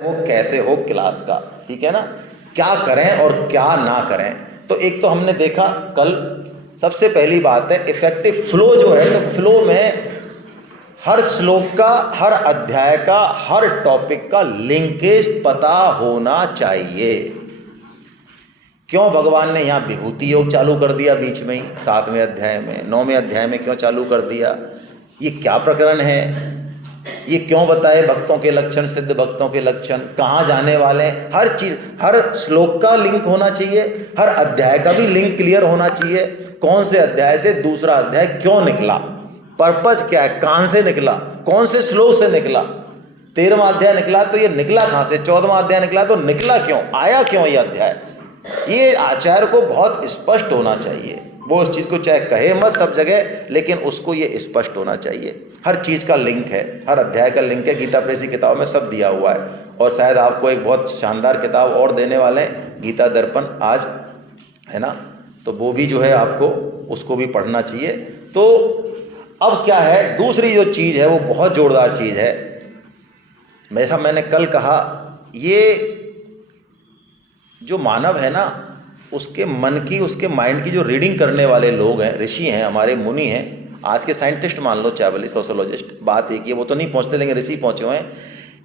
वो कैसे हो क्लास का, ठीक है ना, क्या करें और क्या ना करें। तो एक तो हमने देखा कल, सबसे पहली बात है इफेक्टिव फ्लो जो है, तो फ्लो में हर श्लोक का, हर अध्याय का, हर टॉपिक का लिंकेज पता होना चाहिए। क्यों भगवान ने यहाँ विभूति योग चालू कर दिया बीच में ही 7वें अध्याय में, 9वें अध्याय में क्यों चालू कर दिया, ये क्या प्रकरण है, ये क्यों बताए भक्तों के लक्षण, सिद्ध भक्तों के लक्षण, कहाँ जाने वाले हैं, हर चीज, हर श्लोक का लिंक होना चाहिए, हर अध्याय का भी लिंक क्लियर होना चाहिए। कौन से अध्याय से दूसरा अध्याय क्यों निकला, पर्पज क्या है, कहां से निकला, कौन से श्लोक से निकला। 13वां अध्याय निकला तो ये निकला कहां से, 14वां अध्याय निकला तो निकला क्यों, आया क्यों ये अध्याय। ये आचार्य को बहुत स्पष्ट होना चाहिए। वो उस चीज़ को चाहे कहे मत सब जगह, लेकिन उसको ये स्पष्ट होना चाहिए। हर चीज़ का लिंक है, हर अध्याय का लिंक है। गीता प्रेस की किताब में सब दिया हुआ है। और शायद आपको एक बहुत शानदार किताब और देने वाले हैं, गीता दर्पण आज, है ना, तो वो भी जो है आपको उसको भी पढ़ना चाहिए। तो अब क्या है, दूसरी जो चीज़ है वो बहुत जोरदार चीज़ है। जैसा मैंने कल कहा, ये जो मानव है ना, उसके मन की, उसके माइंड की जो रीडिंग करने वाले लोग हैं, ऋषि हैं, हमारे मुनि हैं, आज के साइंटिस्ट मान लो, चाहे भले सोशोलॉजिस्ट, बात एक ही है, वो तो नहीं पहुंचते लेकिन ऋषि पहुंचे हुए हैं।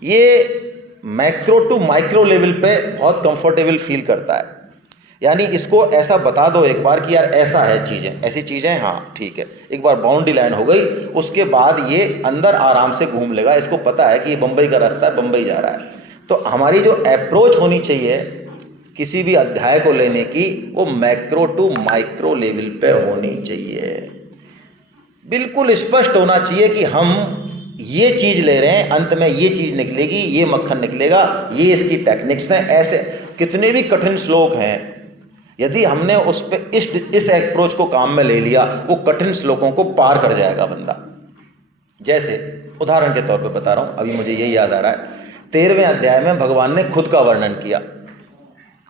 ये मैक्रो टू माइक्रो लेवल पे बहुत कंफर्टेबल फील करता है। यानी इसको ऐसा बता दो एक बार कि यार ऐसा है चीज़ें, ऐसी चीज़ें, हाँ ठीक है, एक बार बाउंड्री लाइन हो गई, उसके बाद ये अंदर आराम से घूम लेगा। इसको पता है कि ये बम्बई का रास्ता है, बम्बई जा रहा है। तो हमारी जो अप्रोच होनी चाहिए किसी भी अध्याय को लेने की, वो मैक्रो टू माइक्रो लेवल पे होनी चाहिए। बिल्कुल स्पष्ट होना चाहिए कि हम ये चीज़ ले रहे हैं, अंत में ये चीज़ निकलेगी, ये मक्खन निकलेगा, ये इसकी टेक्निक्स हैं। ऐसे कितने भी कठिन श्लोक हैं, यदि हमने उस पे इस अप्रोच को काम में ले लिया, वो कठिन श्लोकों को पार कर जाएगा बंदा। जैसे उदाहरण के तौर पे बता रहा हूँ, अभी मुझे यही याद आ रहा है। 13वें अध्याय में भगवान ने खुद का वर्णन किया।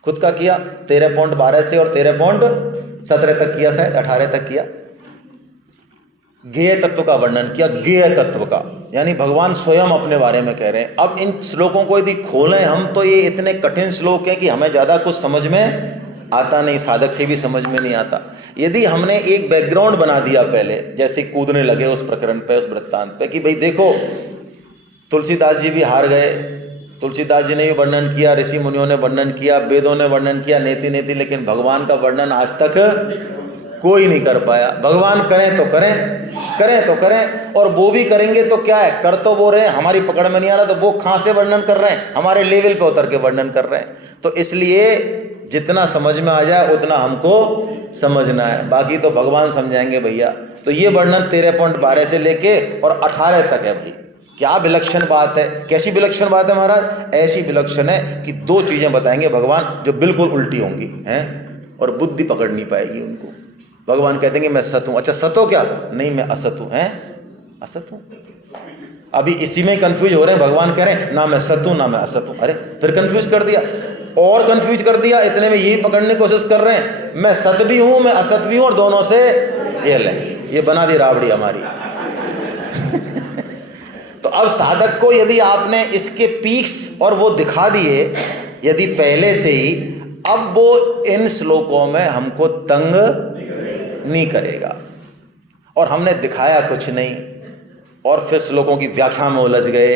खुद का किया 13.12 से और 13.17 तक किया, शायद 18 तक किया। ज्ञेय तत्व का वर्णन किया, ज्ञेय तत्व का, यानी भगवान स्वयं अपने बारे में कह रहे हैं। अब इन श्लोकों को यदि खोलें हम, तो ये इतने कठिन श्लोक हैं कि हमें ज़्यादा कुछ समझ में आता नहीं, साधक के भी समझ में नहीं आता। यदि हमने एक बैकग्राउंड बना दिया पहले, जैसे कूदने लगे उस प्रकरण पे, उस वृत्तांत पे, कि भाई देखो तुलसीदास जी भी हार गए, तुलसीदास जी ने भी वर्णन किया, ऋषि मुनियों ने वर्णन किया, वेदों ने वर्णन किया, नेति नेति, लेकिन भगवान का वर्णन आज तक कोई नहीं कर पाया। भगवान करें तो करें, करें तो करें, और वो भी करेंगे तो क्या है, कर तो वो रहे हैं, हमारी पकड़ में नहीं आ रहा, तो वो कहाँ से वर्णन कर रहे हैं, हमारे लेवल पे उतर के वर्णन कर रहे हैं। तो इसलिए जितना समझ में आ जाए उतना हमको समझना है, बाकी तो भगवान समझाएंगे भैया। तो ये वर्णन 13.12 से लेके और 18 तक है भाई। क्या विलक्षण बात है, कैसी विलक्षण बात है महाराज, ऐसी विलक्षण है कि दो चीज़ें बताएंगे भगवान जो बिल्कुल उल्टी होंगी हैं, और बुद्धि पकड़ नहीं पाएगी उनको। भगवान कहते हैं मैं सत हूँ, अच्छा सत हो क्या, नहीं मैं असत हूँ, हैं असत हूँ। अभी इसी में कंफ्यूज हो रहे हैं, भगवान कह रहे हैं ना मैं सत हूँ ना मैं असत हूँ। अरे फिर कंफ्यूज कर दिया, और कंफ्यूज कर दिया, इतने में यही पकड़ने की कोशिश कर रहे हैं, मैं सत भी हूँ मैं असत भी हूँ, और दोनों से ये ले, ये बना दी रावड़ी हमारी। तो अब साधक को यदि आपने इसके पीक्स और वो दिखा दिए यदि पहले से ही, अब वो इन श्लोकों में हमको तंग नहीं करेगा। और हमने दिखाया कुछ नहीं, और फिर श्लोकों की व्याख्या में उलझ गए,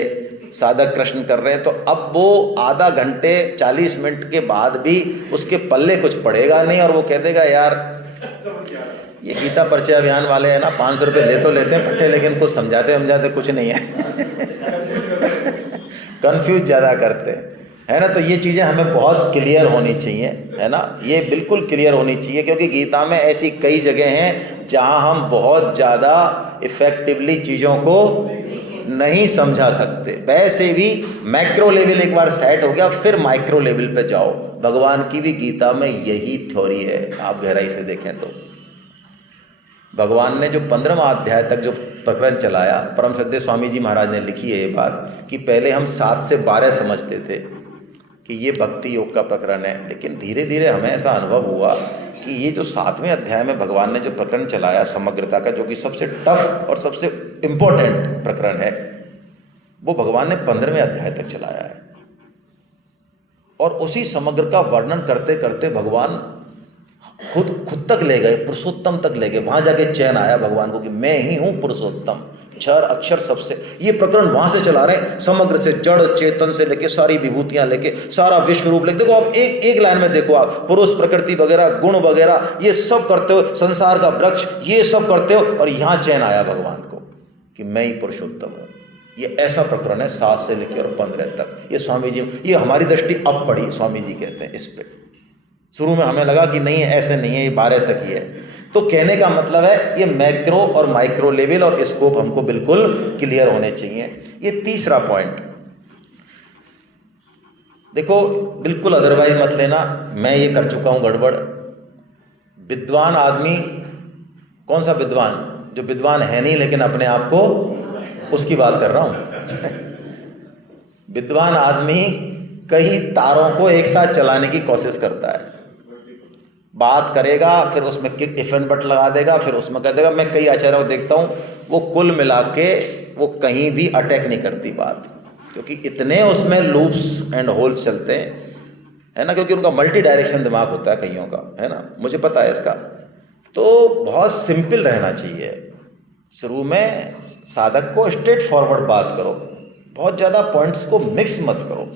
साधक प्रश्न कर रहे हैं, तो अब वो आधा घंटे 40 मिनट के बाद भी उसके पल्ले कुछ पड़ेगा नहीं, और वो कह देगा यार ये गीता परिचय अभियान वाले हैं ना, 500 रुपये ले तो लेते हैं पट्टे, लेकिन कुछ समझाते कुछ नहीं है। कंफ्यूज ज़्यादा करते है ना। तो ये चीज़ें हमें बहुत क्लियर होनी चाहिए, है ना, ये बिल्कुल क्लियर होनी चाहिए, क्योंकि गीता में ऐसी कई जगह हैं जहां हम बहुत ज़्यादा इफ़ेक्टिवली चीज़ों को नहीं समझा सकते। वैसे भी मैक्रो लेवल एक बार सेट हो गया, फिर माइक्रो लेवल पे जाओ। भगवान की भी गीता में यही थ्योरी है, आप गहराई से देखें तो। भगवान ने जो 15वां अध्याय तक जो प्रकरण चलाया, परम श्रद्धेय स्वामी जी महाराज ने लिखी है ये बात, कि पहले हम 7 से 12 समझते थे कि ये भक्ति योग का प्रकरण है, लेकिन धीरे धीरे हमें ऐसा अनुभव हुआ कि ये जो 7वें अध्याय में भगवान ने जो प्रकरण चलाया समग्रता का, जो कि सबसे टफ और सबसे इम्पोर्टेंट प्रकरण है, वो भगवान ने 15वें अध्याय तक चलाया है। और उसी समग्र का वर्णन करते करते भगवान खुद तक ले गए, पुरुषोत्तम तक ले गए। वहां जाके चैन आया भगवान को कि मैं ही हूं पुरुषोत्तम, क्षर अक्षर सबसे। ये प्रकरण वहां से चला रहे हैं, समग्र से, जड़ चेतन से लेके सारी विभूतियां लेके सारा विश्व रूप लेके। देखो आप एक लाइन में देखो, आप पुरुष प्रकृति वगैरह गुण वगैरह ये सब करते हो, संसार का वृक्ष ये सब करते हो, और यहां चैन आया भगवान को कि मैं ही पुरुषोत्तम हूं। ये ऐसा प्रकरण है 7 से लेकर और 15 तक। ये स्वामी जी, ये हमारी दृष्टि अब पड़ी, स्वामी जी कहते हैं इस पे। शुरू में हमें लगा कि नहीं ऐसे नहीं है, ये 12 तक ही है। तो कहने का मतलब है ये मैक्रो और माइक्रो लेवल और स्कोप हमको बिल्कुल क्लियर होने चाहिए। ये तीसरा पॉइंट देखो, बिल्कुल अदरवाइज मत लेना, मैं ये कर चुका हूं गड़बड़। विद्वान आदमी, कौन सा विद्वान? जो विद्वान है नहीं लेकिन अपने आप को, उसकी बात कर रहा हूं। विद्वान आदमी कई तारों को एक साथ चलाने की कोशिश करता है। बात करेगा, फिर उसमें इफ एंड बट लगा देगा, फिर उसमें कह देगा। मैं कई आचार्यों को देखता हूँ, वो कुल मिला के वो कहीं भी अटैक नहीं करती बात, क्योंकि इतने उसमें लूप्स एंड होल्स चलते हैं, है ना, क्योंकि उनका मल्टी डायरेक्शन दिमाग होता है कईयों का, है ना, मुझे पता है इसका। तो बहुत सिंपल रहना चाहिए। शुरू में साधक को स्ट्रेट फॉरवर्ड बात करो, बहुत ज़्यादा पॉइंट्स को मिक्स मत करो,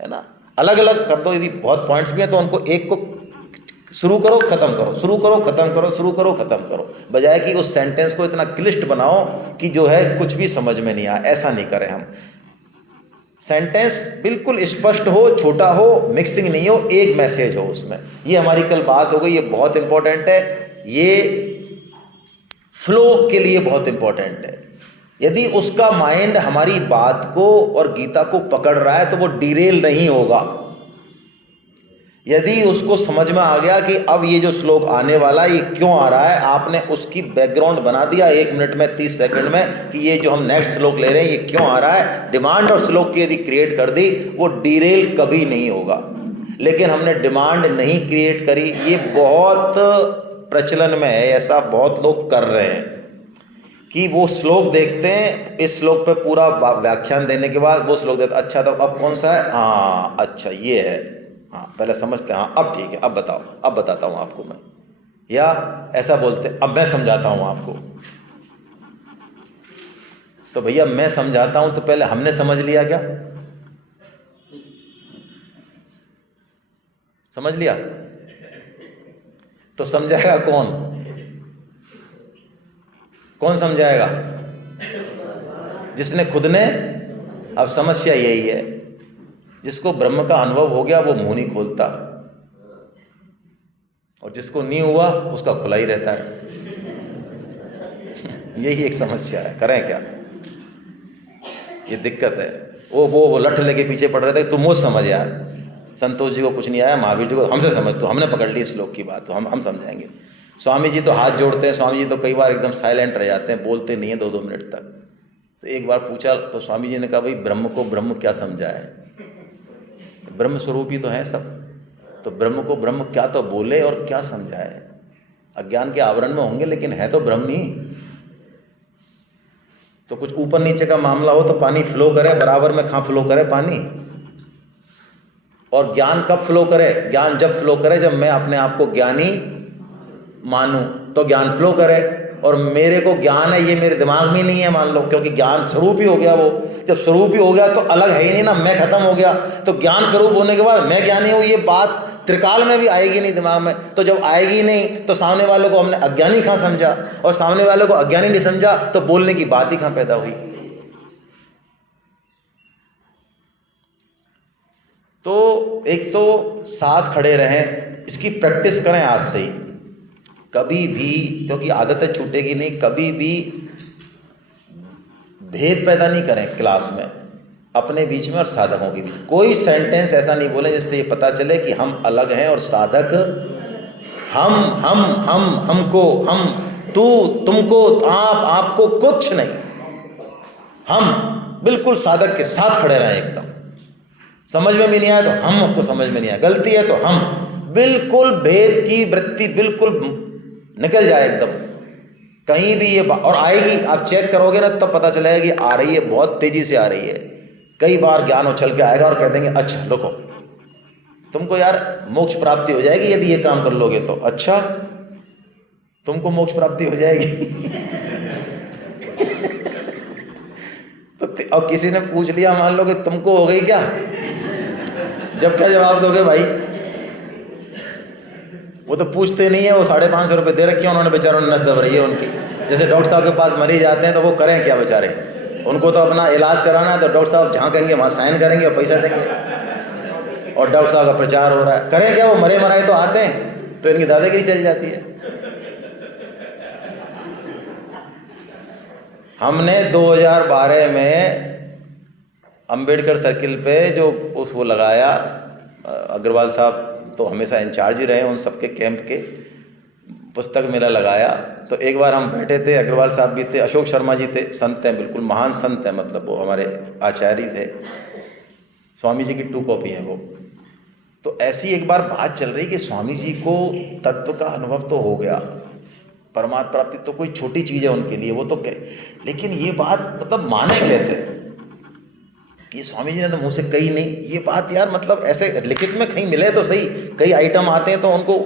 है ना, अलग अलग कर दो। यदि बहुत पॉइंट्स भी हैं तो उनको एक को शुरू करो ख़त्म करो, शुरू करो ख़त्म करो, शुरू करो ख़त्म करो, बजाय कि उस सेंटेंस को इतना क्लिष्ट बनाओ कि जो है कुछ भी समझ में नहीं आए। ऐसा नहीं करें हम। सेंटेंस बिल्कुल स्पष्ट हो, छोटा हो, मिक्सिंग नहीं हो, एक मैसेज हो उसमें। ये हमारी कल बात हो गई, ये बहुत इंपॉर्टेंट है। ये फ्लो के लिए बहुत इंपॉर्टेंट है। यदि उसका माइंड हमारी बात को और गीता को पकड़ रहा है तो वो डिरेल नहीं होगा। यदि उसको समझ में आ गया कि अब ये जो श्लोक आने वाला है ये क्यों आ रहा है, आपने उसकी बैकग्राउंड बना दिया 1 मिनट में, 30 सेकंड में, कि ये जो हम नेक्स्ट श्लोक ले रहे हैं ये क्यों आ रहा है, डिमांड और श्लोक की यदि क्रिएट कर दी, वो डिरेल कभी नहीं होगा। लेकिन हमने डिमांड नहीं क्रिएट करी। ये बहुत प्रचलन में है, ऐसा बहुत लोग कर रहे हैं कि वो श्लोक देखते हैं, इस श्लोक पे पूरा व्याख्यान देने के बाद वो श्लोक देते, अच्छा तो अब कौन सा है, हाँ अच्छा ये है, हाँ पहले समझते हैं, हाँ अब ठीक है, अब बताओ, अब बताता हूँ आपको मैं। या ऐसा बोलते, अब मैं समझाता हूँ आपको। तो भैया मैं समझाता हूँ तो पहले हमने समझ लिया क्या? समझ लिया? तो समझाएगा कौन? कौन समझाएगा? जिसने खुद ने। अब समस्या यही है, जिसको ब्रह्म का अनुभव हो गया वो मुंह नहीं खोलता, और जिसको नहीं हुआ उसका खुला ही रहता है। यही एक समस्या है, करें क्या? ये दिक्कत है। वो लठ लेके पीछे पड़ रहे थे, तुम मुझ समझ यार, संतोष जी को कुछ नहीं आया, महावीर जी को हमसे समझ, तो हमने पकड़ ली इस श्लोक की बात, तो हम समझाएंगे। स्वामी जी तो हाथ जोड़ते हैं, स्वामी जी तो कई बार एकदम साइलेंट रह जाते हैं, बोलते नहीं हैं 2-2 मिनट तक। तो एक बार पूछा तो स्वामी जी ने कहा, भाई ब्रह्म को ब्रह्म क्या समझा है? ब्रह्म स्वरूप ही तो है सब, तो ब्रह्म को ब्रह्म क्या तो बोले और क्या समझाए? अज्ञान के आवरण में होंगे लेकिन है तो ब्रह्म ही। तो कुछ ऊपर नीचे का मामला हो तो पानी फ्लो करे, बराबर में कहाँ फ्लो करे पानी? और ज्ञान कब फ्लो करे? ज्ञान जब फ्लो करे जब मैं अपने आप को ज्ञानी मानूं, तो ज्ञान फ्लो करे। और मेरे को ज्ञान है ये मेरे दिमाग में नहीं है मान लो, क्योंकि ज्ञान स्वरूप ही हो गया। वो जब स्वरूप ही हो गया तो अलग है ही नहीं ना, मैं खत्म हो गया। तो ज्ञान स्वरूप होने के बाद मैं ज्ञानी हूँ, ये बात त्रिकाल में भी आएगी नहीं दिमाग में। तो जब आएगी नहीं तो सामने वालों को हमने अज्ञानी कहाँ समझा, और सामने वालों को अज्ञानी नहीं समझा तो बोलने की बात ही कहाँ पैदा हुई? तो एक तो साथ खड़े रहें, इसकी प्रैक्टिस करें आज से ही। कभी भी, क्योंकि आदतें छूटेगी नहीं, कभी भी भेद पैदा नहीं करें क्लास में अपने बीच में और साधकों के बीच। कोई सेंटेंस ऐसा नहीं बोले जिससे ये पता चले कि हम अलग हैं और साधक हम हमको, हम तू तुमको, आप आपको, कुछ नहीं। हम बिल्कुल साधक के साथ खड़े रहें एकदम। समझ में भी नहीं आया तो हम, आपको समझ में नहीं आया, गलती है तो हम, बिल्कुल भेद की वृत्ति बिल्कुल निकल जाए एकदम। कहीं भी ये और आएगी, आप चेक करोगे ना तब पता चलेगा कि आ रही है, बहुत तेजी से आ रही है। कई बार ज्ञान उछल के आएगा और कह देंगे अच्छा रुको, तुमको यार मोक्ष प्राप्ति हो जाएगी यदि ये काम कर लोगे तो। अच्छा, तुमको मोक्ष प्राप्ति हो जाएगी तो और किसी ने पूछ लिया मान लो कि तुमको हो गई क्या, जब क्या जवाब दोगे भाई? वो तो पूछते नहीं है, वो 550 रुपये दे रखे हैं उन्होंने, बेचारों ने नस दब रही है उनकी। जैसे डॉक्टर साहब के पास मरीज आते हैं तो वो करें क्या बेचारे, उनको तो अपना इलाज कराना है, तो डॉक्टर साहब झांकेंगे, वहाँ साइन करेंगे और पैसा देंगे, और डॉक्टर साहब का प्रचार हो रहा है। करें क्या, वो मरे मराए तो आते हैं, तो इनकी दादागिरी चल जाती है। हमने 2012 में अंबेडकर सर्किल पे जो वो लगाया, अग्रवाल साहब तो हमेशा इंचार्ज ही रहे उन सबके कैंप के, पुस्तक मेला लगाया। तो एक बार हम बैठे थे, अग्रवाल साहब भी थे, अशोक शर्मा जी थे, संत हैं, बिल्कुल महान संत हैं, मतलब वो हमारे आचार्य थे, स्वामी जी की 2 कॉपी हैं वो। तो ऐसी एक बार बात चल रही कि स्वामी जी को तत्व का अनुभव तो हो गया, परमात्मा प्राप्ति तो कोई छोटी चीज़ है उनके लिए, वो तो लेकिन ये बात मतलब माने कैसे? ये स्वामी जी ने तो मुँह से कही नहीं ये बात यार, मतलब ऐसे लिखित में कहीं मिले तो सही, कई आइटम आते हैं तो उनको,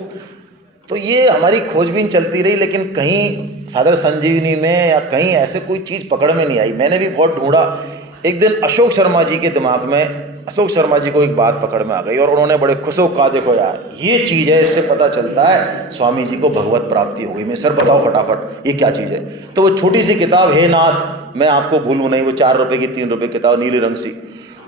तो ये हमारी खोजबीन चलती रही, लेकिन कहीं सादर संजीवनी में या कहीं ऐसे कोई चीज़ पकड़ में नहीं आई। मैंने भी बहुत ढूंढा। एक दिन अशोक शर्मा जी के दिमाग में, अशोक शर्मा जी को एक बात पकड़ में आ गई और उन्होंने बड़े खुश होकर कहा, देखो यार ये चीज़ है, इससे पता चलता है स्वामी जी को भगवत प्राप्ति हो गई। मैं सर बताओ फटाफट ये क्या चीज़ है? तो वो छोटी सी किताब, हे नाथ मैं आपको भूलूं नहीं, वो 4 रुपये की 3 रुपये किताब, नीली रंग सी,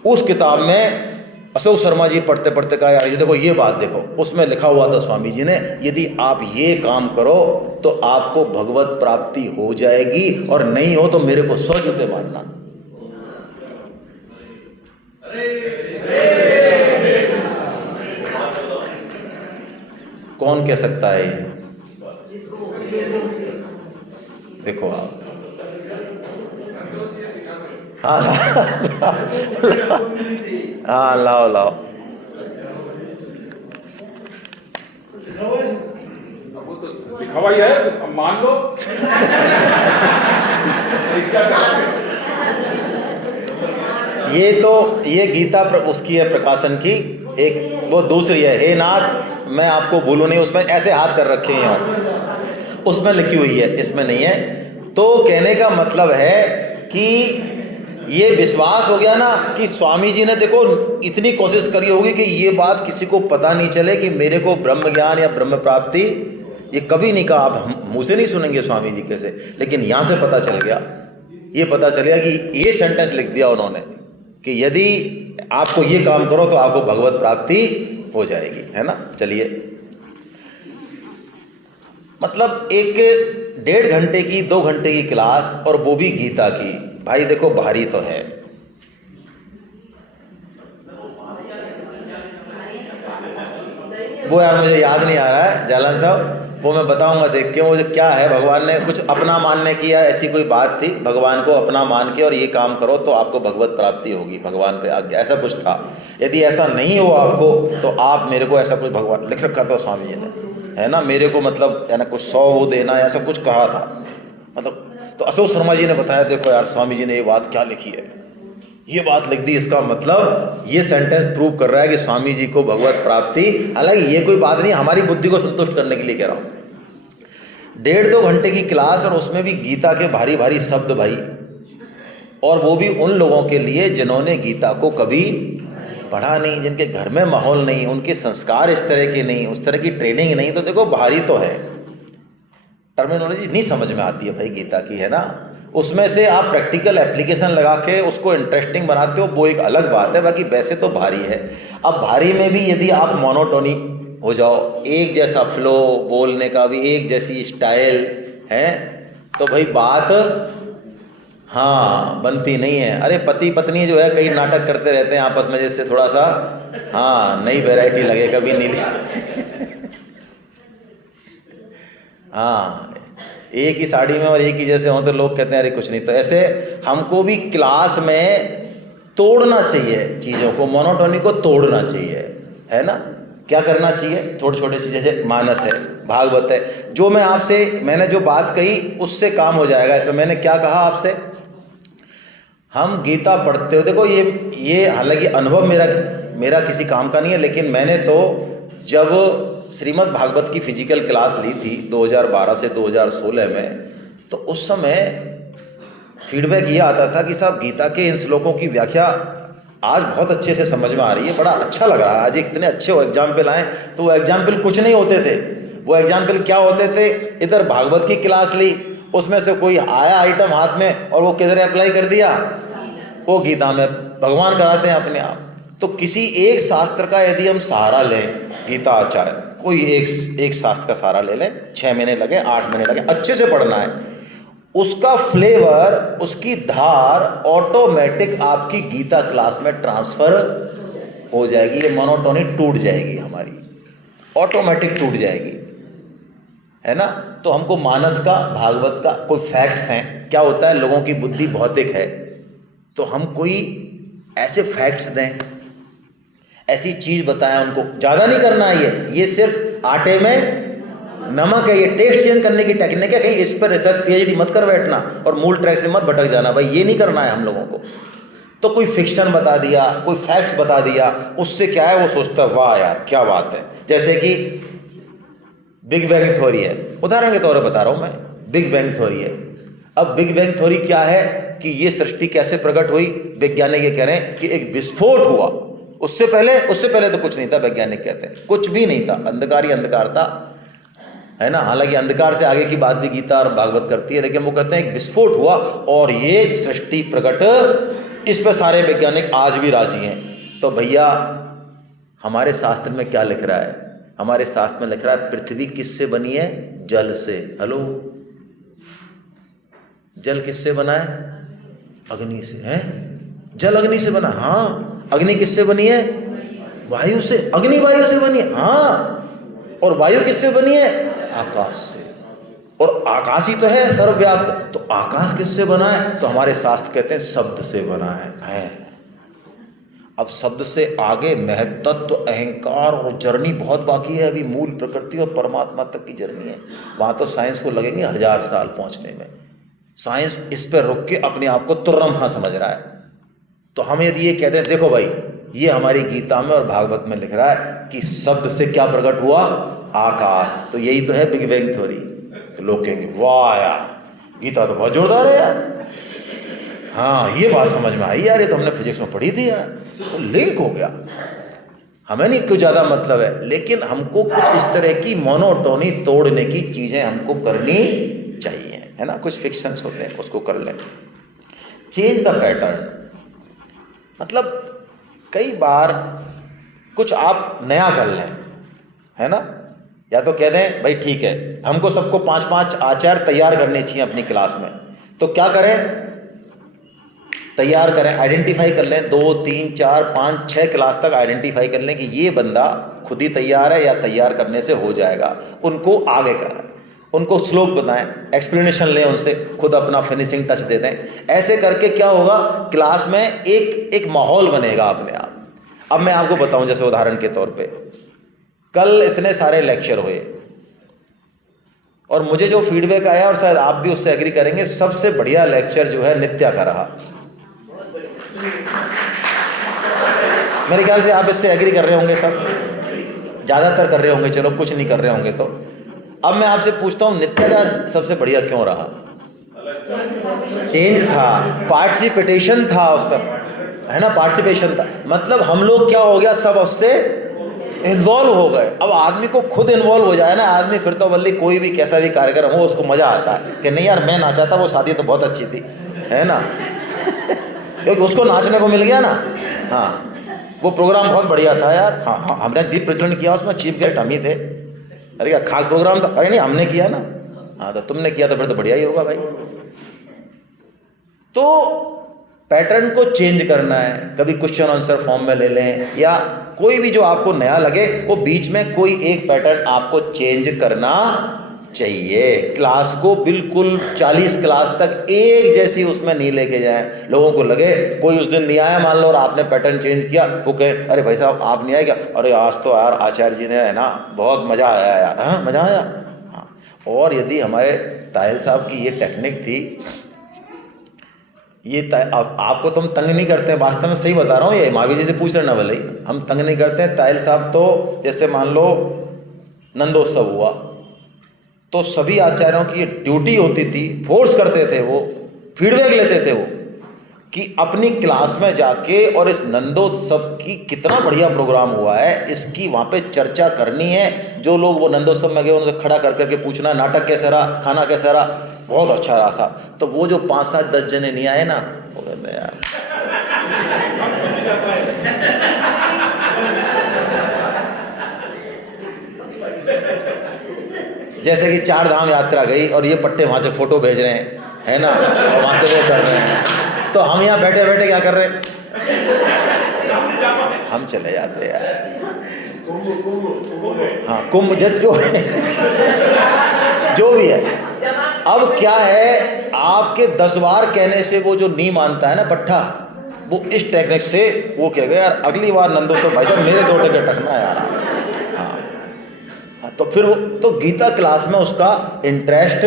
उस किताब में अशोक शर्मा जी पढ़ते पढ़ते कहा, यार ये देखो ये बात देखो, उसमें लिखा हुआ था स्वामी जी ने, यदि आप ये काम करो तो आपको भगवत प्राप्ति हो जाएगी, और नहीं हो तो मेरे को 100 जूते मारना। कौन कह सकता है ये? देखो आप, हाँ लाओ लाओ, लिखा है, अब मान लो। ये गीता उसकी है प्रकाशन की, एक वो दूसरी है, हे नाथ मैं आपको भूलूं नहीं, उसमें ऐसे हाथ कर रखे हैं यार, उसमें लिखी हुई है, इसमें नहीं है। तो कहने का मतलब है कि ये विश्वास हो गया ना कि स्वामी जी ने देखो इतनी कोशिश करी होगी कि ये बात किसी को पता नहीं चले कि मेरे को ब्रह्म ज्ञान या ब्रह्म प्राप्ति, ये कभी नहीं कहा, आप हम मुँह से नहीं सुनेंगे स्वामी जी कैसे, लेकिन यहाँ से पता चल गया, ये पता चल गया कि ये सेंटेंस लिख दिया उन्होंने कि यदि आपको ये काम करो तो आपको भगवत प्राप्ति हो जाएगी, है ना। चलिए, मतलब एक 1.5 घंटे की 2 घंटे की क्लास, और वो भी गीता की, भाई देखो भारी तो है। वो यार मुझे याद नहीं आ रहा है जालन साहब, वो मैं बताऊंगा देख के, वो क्या है, भगवान ने कुछ अपना मानने की या ऐसी कोई बात थी, भगवान को अपना मान के और ये काम करो तो आपको भगवत प्राप्ति होगी, भगवान के आज्ञा, ऐसा कुछ था। यदि ऐसा नहीं हो आपको तो आप मेरे को, ऐसा कुछ भगवान लिख रखा था स्वामी जी ने, है ना, मेरे को मतलब है ना कुछ 100 वो देना, ऐसा कुछ कहा था, मतलब। तो अशोक शर्मा जी ने बताया, देखो यार स्वामी जी ने ये बात क्या लिखी है, ये बात लिख दी, इसका मतलब ये सेंटेंस प्रूव कर रहा है कि स्वामी जी को भगवत प्राप्ति, हालांकि ये कोई बात नहीं, हमारी बुद्धि को संतुष्ट करने के लिए कह रहा हूँ। 1.5-2 घंटे की क्लास, और उसमें भी गीता के भारी भारी शब्द भाई, और वो भी उन लोगों के लिए जिन्होंने गीता को कभी पढ़ा नहीं, जिनके घर में माहौल नहीं, उनके संस्कार इस तरह के नहीं, उस तरह की ट्रेनिंग नहीं, तो देखो भारी तो है, टर्मिनोलॉजी नहीं समझ में आती है भाई गीता की, है ना। उसमें से आप प्रैक्टिकल एप्लीकेशन लगा के उसको इंटरेस्टिंग बनाते हो, वो एक अलग बात है, बाकी वैसे तो भारी है। अब भारी में भी यदि आप मोनोटोनी हो जाओ, एक जैसा फ्लो, बोलने का भी एक जैसी स्टाइल है, तो भाई बात हाँ बनती नहीं है। अरे पति पत्नी जो है कई नाटक करते रहते हैं आपस में, जिससे थोड़ा सा हाँ नई वैरायटी लगे, कभी नीली हाँ एक ही साड़ी में और एक ही जैसे हों तो लोग कहते हैं अरे कुछ नहीं। तो ऐसे हमको भी क्लास में तोड़ना चाहिए चीज़ों को, मोनोटोनी को तोड़ना चाहिए, है ना। क्या करना चाहिए, छोटे छोटे चीज़ें, जैसे मानस है, भागवत है, जो मैंने जो बात कही उससे काम हो जाएगा। इसमें मैंने क्या कहा आपसे, हम गीता पढ़ते हो, देखो ये हालांकि अनुभव मेरा किसी काम का नहीं है, लेकिन मैंने तो जब श्रीमद् भागवत की फिजिकल क्लास ली थी 2012 से 2016 में, तो उस समय फीडबैक ये आता था कि साहब गीता के इन श्लोकों की व्याख्या आज बहुत अच्छे से समझ में आ रही है, बड़ा अच्छा लग रहा है। आज इतने अच्छे वो एग्जाम्पल आए, तो वो एग्जाम्पल कुछ नहीं होते थे। वो एग्जाम्पल क्या होते थे, इधर भागवत की क्लास ली, उसमें से कोई आया आइटम हाथ में और वो किधर अप्लाई कर दिया, वो गीता में भगवान कराते हैं अपने आप। तो किसी एक शास्त्र का यदि हम सहारा लें, गीता आचार्य कोई एक शास्त्र का सहारा ले लें, 6 महीने लगे 8 महीने लगे, अच्छे से पढ़ना है, उसका फ्लेवर, उसकी धार ऑटोमेटिक आपकी गीता क्लास में ट्रांसफर हो जाएगी। ये मोनोटोनी टूट जाएगी हमारी, ऑटोमेटिक टूट जाएगी, है ना। तो हमको मानस का, भागवत का कोई फैक्ट्स हैं। क्या होता है, लोगों की बुद्धि भौतिक है, तो हम कोई ऐसे फैक्ट्स दें, ऐसी चीज़ बताएं उनको। ज़्यादा नहीं करना है, ये सिर्फ आटे में नमक है, ये टेस्ट चेंज करने की टेक्निक है। कहीं इस पर रिसर्च पीएचडी मत कर बैठना और मूल ट्रैक से मत भटक जाना भाई, ये नहीं करना है हम लोगों को। तो कोई फिक्शन बता दिया, कोई फैक्ट्स बता दिया, उससे क्या है, वो सोचता है वाह यार क्या बात है। जैसे कि बिग बैंग थ्योरी है, उदाहरण के तौर पर बता रहा हूँ मैं, बिग बैंग थ्योरी है। अब बिग बैंग थ्योरी क्या है कि ये सृष्टि कैसे प्रकट हुई, वैज्ञानिक ये कह रहे हैं कि एक विस्फोट हुआ। उससे पहले तो कुछ नहीं था, वैज्ञानिक कहते हैं कुछ भी नहीं था, अंधकार ही अंधकार था, है ना। हालांकि अंधकार से आगे की बात भी गीता और भागवत करती है, लेकिन वो कहते हैं एक विस्फोट हुआ और ये सृष्टि प्रकट। इस पे सारे वैज्ञानिक आज भी राजी हैं। तो भैया हमारे शास्त्र में क्या लिख रहा है, हमारे शास्त्र में लिख रहा है पृथ्वी किससे बनी है, जल से। हेलो, जल किससे बना है, अग्नि से, है जल अग्नि से बना। हाँ, अग्नि किससे बनी है, वायु से। अग्नि वायु से बनी है, हाँ। और वायु किससे बनी है, आकाश से। और आकाश ही तो है सर्वव्याप्त, तो आकाश किससे बना है, तो हमारे शास्त्र कहते हैं शब्द से बना है। अब शब्द से आगे महत्त्व, अहंकार और जर्नी बहुत बाकी है अभी, मूल प्रकृति और परमात्मा तक की जर्नी है। वहाँ तो साइंस को लगेंगे 1000 साल पहुँचने में। साइंस इस पर रुक के अपने आप को तुर्रम खां समझ रहा है। तो हम यदि ये कहते हैं देखो भाई, ये हमारी गीता में और भागवत में लिख रहा है कि शब्द से क्या प्रकट हुआ, आकाश, तो यही तो है बिग बैंग थ्योरी। तो लोग कहेंगे वाह यार, गीता तो बहुत जोरदार है यार, हाँ ये बात समझ में आई यार, ये तो हमने फिजिक्स में पढ़ी थी यार, तो लिंक हो गया। हमें नहीं कुछ ज़्यादा मतलब है, लेकिन हमको कुछ इस तरह की मोनोटोनी तोड़ने की चीज़ें हमको करनी चाहिए, है ना। कुछ फिक्शंस होते हैं, उसको कर लें। चेंज द पैटर्न, मतलब कई बार कुछ आप नया कर लें, है ना। या तो कह दें भाई ठीक है, हमको सबको 5-5 आचार्य तैयार करने चाहिए अपनी क्लास में, तो क्या करें, तैयार करें, आइडेंटिफाई कर लें, 2, 3, 4, 5, 6 क्लास तक आइडेंटिफाई कर लें कि ये बंदा खुद ही तैयार है या तैयार करने से हो जाएगा। उनको आगे कराएं, उनको श्लोक बताएं, एक्सप्लेनेशन लें उनसे, खुद अपना फिनिशिंग टच दे दें। ऐसे करके क्या होगा, क्लास में एक माहौल बनेगा अपने आप। अब मैं आपको बताऊं, जैसे उदाहरण के तौर पे कल इतने सारे लेक्चर हुए और मुझे जो फीडबैक आया, और शायद आप भी उससे एग्री करेंगे, सबसे बढ़िया लेक्चर जो है नित्या का रहा। मेरे ख्याल से आप इससे एग्री कर रहे होंगे, सब ज़्यादातर कर रहे होंगे, चलो कुछ नहीं कर रहे होंगे तो। अब मैं आपसे पूछता हूँ, नित्या का सबसे बढ़िया क्यों रहा? चेंज था, पार्टिसिपेशन था उसमें, है ना, पार्टिसिपेशन था। मतलब हम लोग क्या हो गया, सब उससे इन्वॉल्व हो गए। अब आदमी को खुद इन्वॉल्व हो जाए ना आदमी, फिर तो बल्कि कोई भी कैसा भी कार्यक्रम हो उसको मज़ा आता है कि नहीं यार मैं नाचा था, वो शादी तो बहुत अच्छी थी, है ना क्योंकि उसको नाचने को मिल गया ना। हाँ, वो प्रोग्राम बहुत बढ़िया था यार, हाँ हमने दीप प्रज्वलन किया, उसमें चीफ गेस्ट हम ही थे। अरे क्या खास प्रोग्राम था, अरे नहीं हमने किया ना, हाँ तो तुमने किया तो फिर तो बढ़िया ही होगा भाई। तो पैटर्न को चेंज करना है, कभी क्वेश्चन आंसर फॉर्म में ले लें, या कोई भी जो आपको नया लगे, वो बीच में कोई एक पैटर्न आपको चेंज करना चाहिए। क्लास को बिल्कुल 40 क्लास तक एक जैसी उसमें नहीं लेके जाए। लोगों को लगे कोई उस दिन नहीं आया मान लो और आपने पैटर्न चेंज किया, वो कहे अरे भाई साहब आप नहीं आए क्या, अरे आज तो यार आचार्य जी ने, है ना, बहुत मज़ा आया यार। हाँ मज़ा आया, हाँ। और यदि हमारे ताहिल साहब की ये टेक्निक थी अब आपको तो हम तंग नहीं करते हैं, वास्तव में सही बता रहा हूँ, ये महावीर जी से पूछ लेना भले ही, हम तंग नहीं करते हैं। ताहिल साहब तो जैसे मान लो नंदोत्सव हुआ तो सभी आचार्यों की ये ड्यूटी होती थी, फोर्स करते थे वो, फीडबैक लेते थे वो कि अपनी क्लास में जाके और इस नंदोत्सव की कितना बढ़िया प्रोग्राम हुआ है इसकी वहाँ पे चर्चा करनी है। जो लोग वो नंदोत्सव में गए उनसे खड़ा कर करके पूछना नाटक कैसा रहा, खाना कैसा रहा, बहुत अच्छा रहा साहब। तो वो जो 5, 7, 10 जने नहीं आए ना, वो कहते यार जैसे कि 4 धाम यात्रा गई और ये पट्टे वहाँ से फोटो भेज रहे हैं, है ना, और वहाँ से वो कर रहे हैं, तो हम यहाँ बैठे बैठे क्या कर रहे हैं, हम चले जाते हैं यार। हाँ, कुंभ जैसे जो है जो भी है। अब क्या है, आपके 10 बार कहने से वो जो नहीं मानता है ना पट्टा, वो इस टेक्निक से वो कहेगा यार अगली बार नंदोत्सव भाई साहब मेरे 2 टिकट रखना यार। हाँ, तो फिर वो तो गीता क्लास में उसका इंटरेस्ट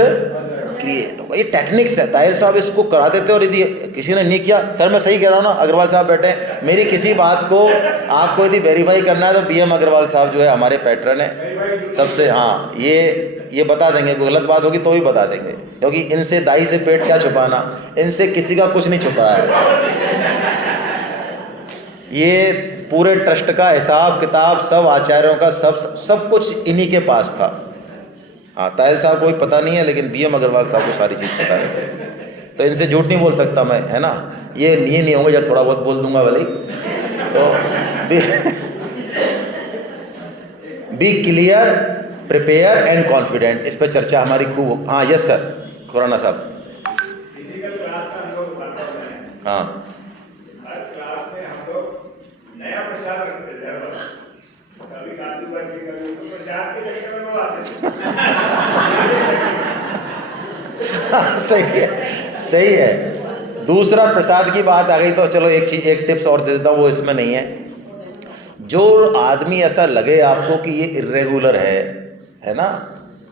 क्रिएट होगा। ये टेक्निक्स है, ताहिर साहब इसको कराते थे। और यदि किसी ने नहीं किया, सर मैं सही कह रहा हूँ ना, अग्रवाल साहब बैठे हैं, मेरी किसी बात को आपको यदि वेरीफाई करना है तो BM अग्रवाल साहब जो है हमारे पैटर्न है सबसे, हाँ ये बता देंगे, कोई गलत बात होगी तो भी बता देंगे, क्योंकि इनसे दाई से पेट क्या छुपाना, इनसे किसी का कुछ नहीं छुपा है। ये पूरे ट्रस्ट का हिसाब किताब सब आचार्यों का सब कुछ इन्हीं के पास था। हाँ, ताहिल साहब कोई पता नहीं है, लेकिन BM अग्रवाल साहब को सारी चीज़ पता है, तो इनसे झूठ नहीं बोल सकता मैं, है ना। ये नहीं होंगे, जब थोड़ा बहुत बोल दूंगा भले। तो be clear, prepare and confident, इस पर चर्चा हमारी खूब हो। हाँ यस सर, खुराना साहब। हाँ सही है। दूसरा प्रसाद की बात आ गई तो चलो एक टिप्स और दे देता हूँ, वो इसमें नहीं है। जो आदमी ऐसा लगे आपको कि ये इर्रेगुलर है ना,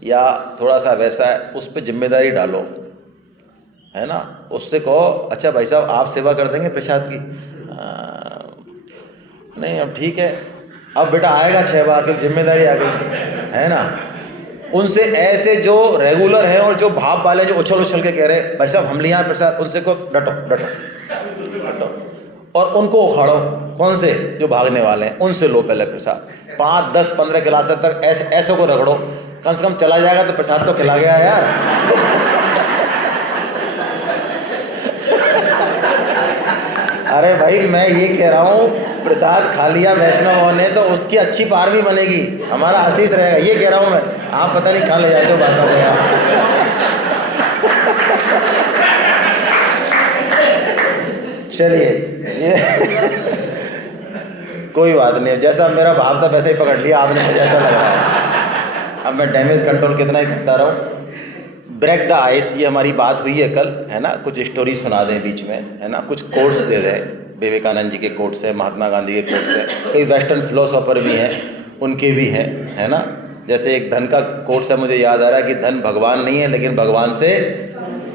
या थोड़ा सा वैसा है, उस पर जिम्मेदारी डालो, है ना। उससे कहो अच्छा भाई साहब आप सेवा कर देंगे प्रसाद की, नहीं अब ठीक है, अब बेटा आएगा 6 बार क्योंकि जिम्मेदारी आ गई, है ना। उनसे ऐसे जो रेगुलर है और जो भाव वाले जो उछल के कह रहे भाई साहब हम ले आए प्रसाद, उनसे को डटो डटो डटो, और उनको उखाड़ो। कौन से? जो भागने वाले हैं, उनसे लो पहले प्रसाद। 5, 10, 15 क्लास तक ऐसे को रगड़ो, कम से कम चला जाएगा तो प्रसाद तो खिला गया यार। अरे भाई मैं ये कह रहा हूँ, प्रसाद खा लिया वैष्णवों ने तो उसकी अच्छी पारवी बनेगी, हमारा आशीष रहेगा, ये कह रहा हूँ मैं। आप पता नहीं खा ले जाते हो बातों को यार। चलिए ये कोई बात नहीं, जैसा मेरा भाव था वैसे ही पकड़ लिया आपने, मुझे ऐसा लग रहा है। अब मैं डैमेज कंट्रोल कितना ही करता रहा हूँ। ब्रेक द आइस, ये हमारी बात हुई है कल, है ना। कुछ स्टोरी सुना दें बीच में, है ना, कुछ कोट्स दे दें। विवेकानंद जी के कोट्स है, महात्मा गांधी के कोट्स है, कई वेस्टर्न फिलोसोफर भी हैं, उनके भी हैं, है ना। जैसे एक धन का कोट्स है, मुझे याद आ रहा है कि धन भगवान नहीं है लेकिन भगवान से,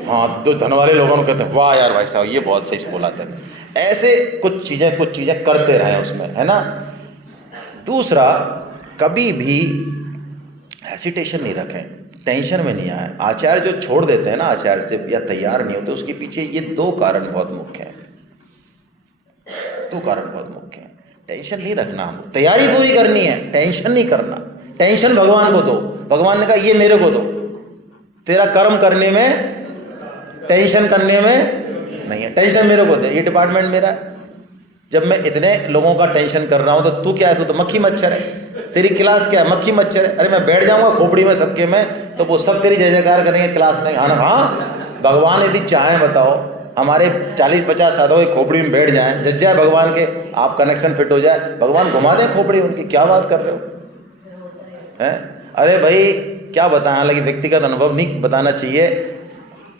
हाँ, तो धन वाले लोगों को कहते हैं वाह यार भाई साहब ये बहुत सही बोला था। ऐसे कुछ चीज़ें करते रहें उसमें, है ना। दूसरा, कभी भी हेसिटेशन नहीं रखें, टेंशन में नहीं आए। आचार्य जो छोड़ देते हैं ना आचार्य से या तैयार नहीं होते, उसके पीछे ये 2 कारण बहुत मुख्य हैं। 2 कारण बहुत मुख्य हैं। टेंशन नहीं रखना, हम तैयारी पूरी करनी है, टेंशन नहीं करना। टेंशन भगवान को दो, भगवान ने कहा ये मेरे को दो, तेरा कर्म करने में, टेंशन करने में नहीं है, टेंशन मेरे को दे, ये डिपार्टमेंट मेरा है। जब मैं इतने लोगों का टेंशन कर रहा हूँ तो तू क्या है, तू तो मक्खी मच्छर है, तेरी क्लास क्या है, मक्खी मच्छर है। अरे मैं बैठ जाऊँगा खोपड़ी में सबके में, तो वो सब तेरी जय जयकार करेंगे क्लास में। हाँ, भगवान यदि चाहें, बताओ, हमारे 40-50 साधु की खोपड़ी में बैठ जाएं, जज जाए भगवान के, आप कनेक्शन फिट हो जाए, भगवान घुमा दें खोपड़ी उनकी। क्या बात कर रहे हो हैं? अरे भाई क्या बताएं, हालांकि व्यक्तिगत अनुभव नहीं बताना चाहिए।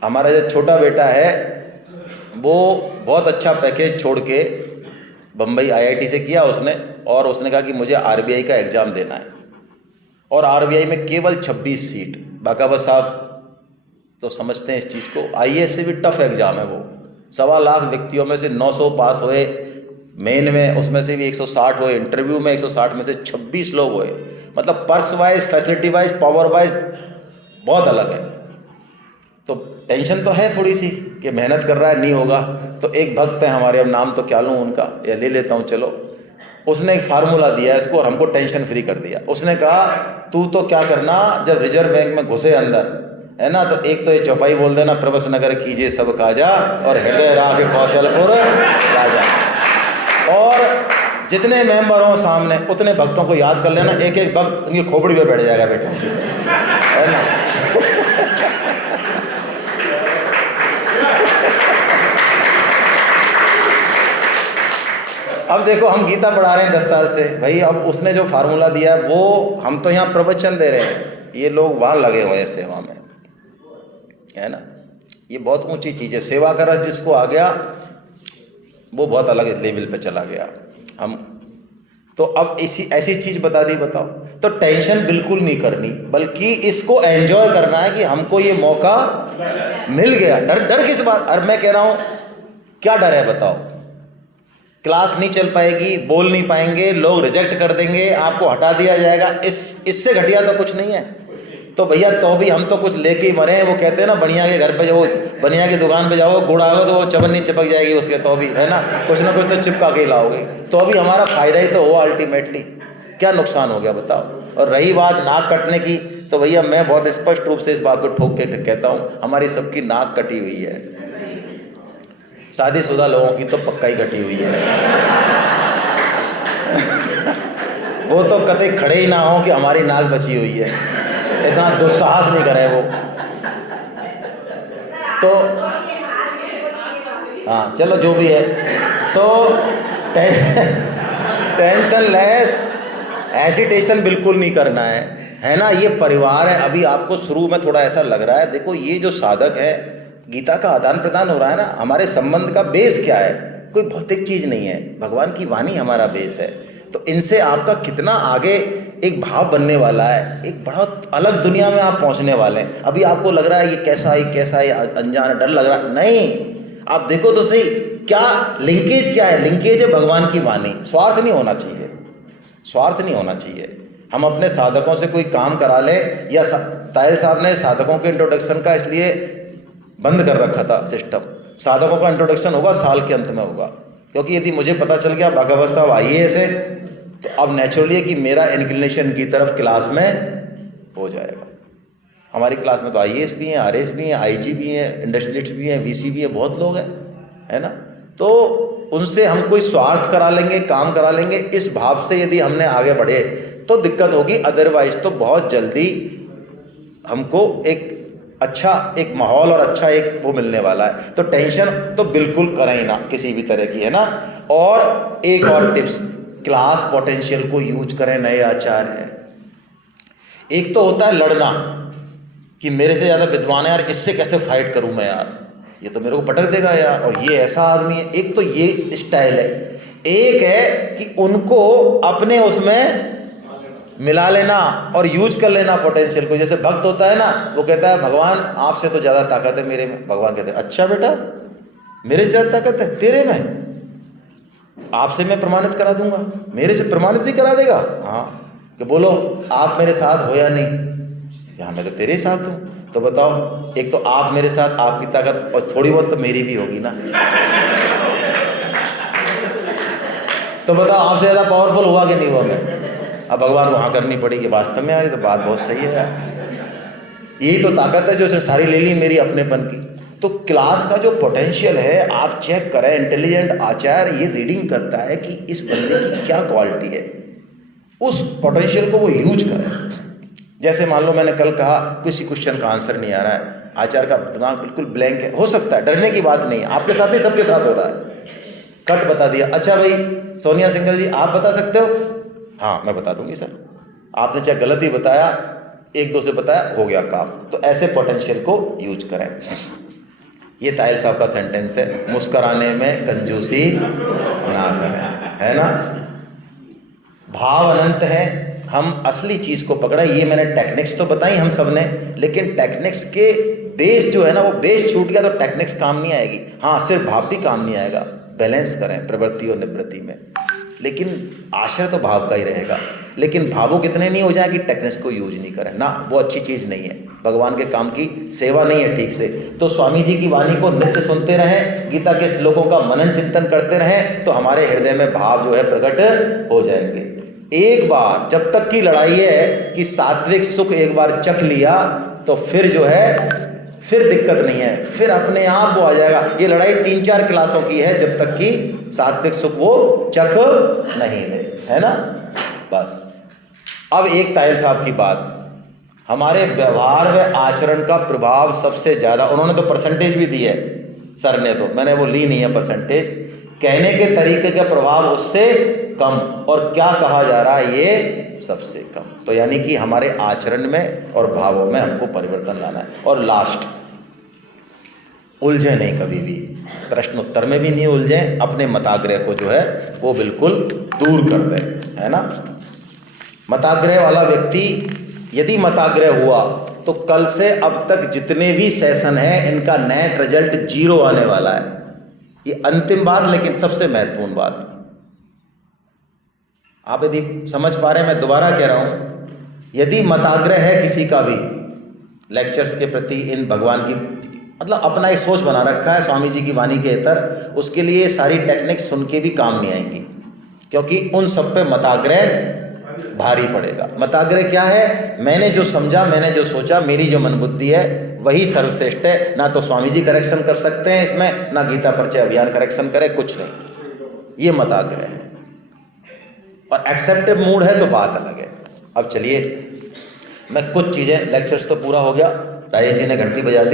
हमारा जो छोटा बेटा है वो बहुत अच्छा पैकेज छोड़ के बम्बई IIT से किया उसने, और उसने कहा कि मुझे RBI का एग्ज़ाम देना है, और RBI में केवल 26 सीट। बाकाबा साहब तो समझते हैं इस चीज़ को, IAS से भी टफ एग्ज़ाम है वो, 1.25 लाख व्यक्तियों में से 900 पास हुए मेन में, उसमें से भी 160 हुए इंटरव्यू में, 160 में से 26 लोग हुए। मतलब perks wise, facility wise, power wise बहुत अलग है। तो टेंशन तो है थोड़ी सी कि मेहनत कर रहा है नहीं होगा। तो एक भक्त है हमारे, अब नाम तो क्या लूँ उनका, या ले लेता हूँ चलो, उसने एक फार्मूला दिया है इसको और हमको टेंशन फ्री कर दिया। उसने कहा तू तो क्या करना, जब रिजर्व बैंक में घुसे अंदर है ना, तो एक तो ये चौपाई बोल देना, प्रवस नगर कीजिए सब काजा और हृदय राग कौशलपुर राजा। और जितने मेंबर हों सामने उतने भक्तों को याद कर लेना, एक एक भक्त उनकी खोपड़ी पे बैठ जाएगा बेटे उनकी, है ना। अब देखो हम गीता पढ़ा रहे हैं 10 साल से भाई, अब उसने जो फार्मूला दिया है वो, हम तो यहाँ प्रवचन दे रहे हैं, ये लोग वहाँ लगे हुए हैं सेवा में, है ना। ये बहुत ऊंची चीज़ है। सेवा का रस जिसको आ गया वो बहुत अलग लेवल पे चला गया। हम तो अब ऐसी चीज़ बता दी, बताओ। तो टेंशन बिल्कुल नहीं करनी, बल्कि इसको एंजॉय करना है कि हमको ये मौका मिल गया। डर किस बात, अरे मैं कह रहा हूँ क्या डर है बताओ। क्लास नहीं चल पाएगी, बोल नहीं पाएंगे, लोग रिजेक्ट कर देंगे, आपको हटा दिया जाएगा, इससे घटिया तो कुछ नहीं है। तो भैया तो भी हम तो कुछ लेके ही मरे हैं। वो कहते हैं ना बनिया के घर पे जाओ, बनिया की दुकान पे जाओ, गुड़ आओगे तो वो चबन नहीं चिपक जाएगी उसके, तो भी है ना कुछ तो चिपका के लाओगे, तो अभी हमारा फायदा ही तो हुआ अल्टीमेटली, क्या नुकसान हो गया बताओ। और रही बात नाक कटने की, तो भैया मैं बहुत स्पष्ट रूप से इस बात को ठोक के कहता हूँ, हमारी सबकी नाक कटी हुई है। शादीशुदा लोगों की तो पक्का ही कटी हुई है। वो तो कतई खड़े ही ना हो कि हमारी नाक बची हुई है, इतना दुस्साहस नहीं करे वो। तो हाँ चलो जो भी है, तो टेंशन लेस, एजिटेशन बिल्कुल नहीं करना है ना। ये परिवार है। अभी आपको शुरू में थोड़ा ऐसा लग रहा है, देखो ये जो साधक है, गीता का आदान प्रदान हो रहा है ना, हमारे संबंध का बेस क्या है, कोई भौतिक चीज़ नहीं है, भगवान की वाणी हमारा बेस है। तो इनसे आपका कितना आगे एक भाव बनने वाला है, एक बहुत अलग दुनिया में आप पहुंचने वाले हैं। अभी आपको लग रहा है ये कैसा है अनजान, डर लग रहा है, नहीं, आप देखो तो सही क्या लिंकेज क्या है। लिंकेज है भगवान की वाणी। स्वार्थ नहीं होना चाहिए, स्वार्थ नहीं होना चाहिए। हम अपने साधकों से कोई काम करा लें, या तायल साहब ने साधकों के इंट्रोडक्शन का इसलिए बंद कर रखा था सिस्टम, साधकों का इंट्रोडक्शन होगा साल के अंत में होगा, क्योंकि यदि मुझे पता चल गया भागवत साहब IAS है, तो अब नेचुरली है कि मेरा इंक्लिनेशन की तरफ क्लास में हो जाएगा। हमारी क्लास में तो IAS भी हैं, RS भी हैं, IG भी हैं, इंडस्ट्रियलिस्ट भी हैं, VC भी हैं, बहुत लोग हैं, है ना। तो उनसे हम कोई स्वार्थ करा लेंगे, काम करा लेंगे, इस भाव से यदि हमने आगे बढ़े तो दिक्कत होगी। अदरवाइज तो बहुत जल्दी हमको एक अच्छा एक माहौल और अच्छा एक वो मिलने वाला है। तो टेंशन तो बिल्कुल करें ही ना किसी भी तरह की, है ना। और एक और टिप्स, क्लास पोटेंशियल को यूज करें, नए आचार हैं। एक तो होता है लड़ना कि मेरे से ज़्यादा विद्वान है यार, इससे कैसे फाइट करूं मैं यार, ये तो मेरे को पटक देगा यार, और ये ऐसा आदमी है। एक तो ये स्टाइल है। एक है कि उनको अपने उसमें मिला लेना और यूज कर लेना पोटेंशियल को। जैसे भक्त होता है ना, वो कहता है भगवान आपसे तो ज़्यादा ताकत है मेरे में। भगवान कहते हैं अच्छा बेटा, मेरे से ज़्यादा ताकत है तेरे में, आपसे मैं प्रमाणित करा दूंगा। मेरे से प्रमाणित भी करा देगा? हाँ, कि बोलो आप मेरे साथ हो या नहीं? यहाँ मैं तो तेरे साथ हूँ। तो बताओ, एक तो आप मेरे साथ, आपकी ताकत, और थोड़ी बहुत तो मेरी भी होगी ना। तो बताओ आपसे ज़्यादा पावरफुल हुआ कि नहीं हुआ मैं? अब भगवान को हाँ करनी पड़ेगी, वास्तव में आ रही तो बात बहुत सही है यार। यही तो ताकत है जो उसने सारी ले ली मेरी अपनेपन की। तो क्लास का जो पोटेंशियल है आप चेक करें। इंटेलिजेंट आचार्य ये रीडिंग करता है कि इस बंदे की क्या क्वालिटी है, उस पोटेंशियल को वो यूज करें। जैसे मान लो मैंने कल कहा किसी क्वेश्चन का आंसर नहीं आ रहा है, आचार्य का दिमाग बिल्कुल ब्लैंक है, हो सकता है, डरने की बात नहीं है, आपके साथ नहीं सबके साथ हो रहा है। कट बता दिया, अच्छा भाई सोनिया सिंगल जी आप बता सकते हो? हाँ मैं बता दूंगी सर। आपने चाहे गलत ही बताया, एक दो से बताया, हो गया काम। तो ऐसे पोटेंशियल को यूज करें। ये तायल साहब का सेंटेंस है, मुस्कुराने में कंजूसी ना करें, है ना। भाव अनंत है, हम असली चीज़ को पकड़ा। ये मैंने टेक्निक्स तो बताई हम सब ने, लेकिन टेक्निक्स के बेस जो है ना, वो बेस छूट गया तो टेक्निक्स काम नहीं आएगी। हाँ, सिर्फ भाव भी काम नहीं आएगा, बैलेंस करें प्रवृत्ति और निवृत्ति में, लेकिन आश्रय तो भाव का ही रहेगा। लेकिन भावुक इतने नहीं हो जाए कि टेक्निक्स को यूज नहीं करें ना, वो अच्छी चीज़ नहीं है, भगवान के काम की सेवा नहीं है ठीक से। तो स्वामी जी की वाणी को नित्य सुनते रहें, गीता के श्लोकों का मनन चिंतन करते रहें, तो हमारे हृदय में भाव जो है प्रकट हो जाएंगे। एक बार जब तक की लड़ाई है कि सात्विक सुख एक बार चख लिया तो फिर जो है फिर दिक्कत नहीं है, फिर अपने आप वो आ जाएगा। ये लड़ाई 3-4 क्लासों की है, जब तक कि सात्विक सुख वो चख नहीं ले, है ना। बस अब एक तायल साहब की बात, हमारे व्यवहार व आचरण का प्रभाव सबसे ज़्यादा, उन्होंने तो परसेंटेज भी दी है सर ने, तो मैंने वो ली नहीं है परसेंटेज, कहने के तरीके का प्रभाव उससे कम, और क्या कहा जा रहा है ये सबसे कम। तो यानी कि हमारे आचरण में और भावों में हमको परिवर्तन लाना है। और लास्ट, उलझे नहीं कभी भी, प्रश्न उत्तर में भी नहीं उलझे, अपने मताग्रह को जो है वो बिल्कुल दूर कर दें, है ना। मताग्रह वाला व्यक्ति यदि मताग्रह हुआ तो कल से अब तक जितने भी सेशन हैं इनका नेट रिजल्ट 0 आने वाला है। ये अंतिम बात, लेकिन सबसे महत्वपूर्ण बात, आप यदि समझ पा रहे हैं, मैं दोबारा कह रहा हूं, यदि मताग्रह है किसी का भी लेक्चर्स के प्रति, इन भगवान की मतलब अपना एक सोच बना रखा है स्वामी जी की वाणी के इतर, उसके लिए सारी टेक्निक्स सुन के भी काम नहीं आएंगी, क्योंकि उन सब पे मताग्रह भारी पड़ेगा। मताग्रह क्या है? मैंने जो समझा, मैंने जो सोचा, मेरी जो मन बुद्धि है वही सर्वश्रेष्ठ है। ना तो स्वामी जी करेक्शन कर सकते हैं इसमें, ना गीता परिचय अभियान करेक्शन करे, कुछ नहीं। ये मताग्रह है, और एक्सेप्टिव मूड है तो बात अलग है। अब चलिए, मैं कुछ चीज़ें, लेक्चर्स तो पूरा हो गया, राजेश जी ने घंटी बजा दी।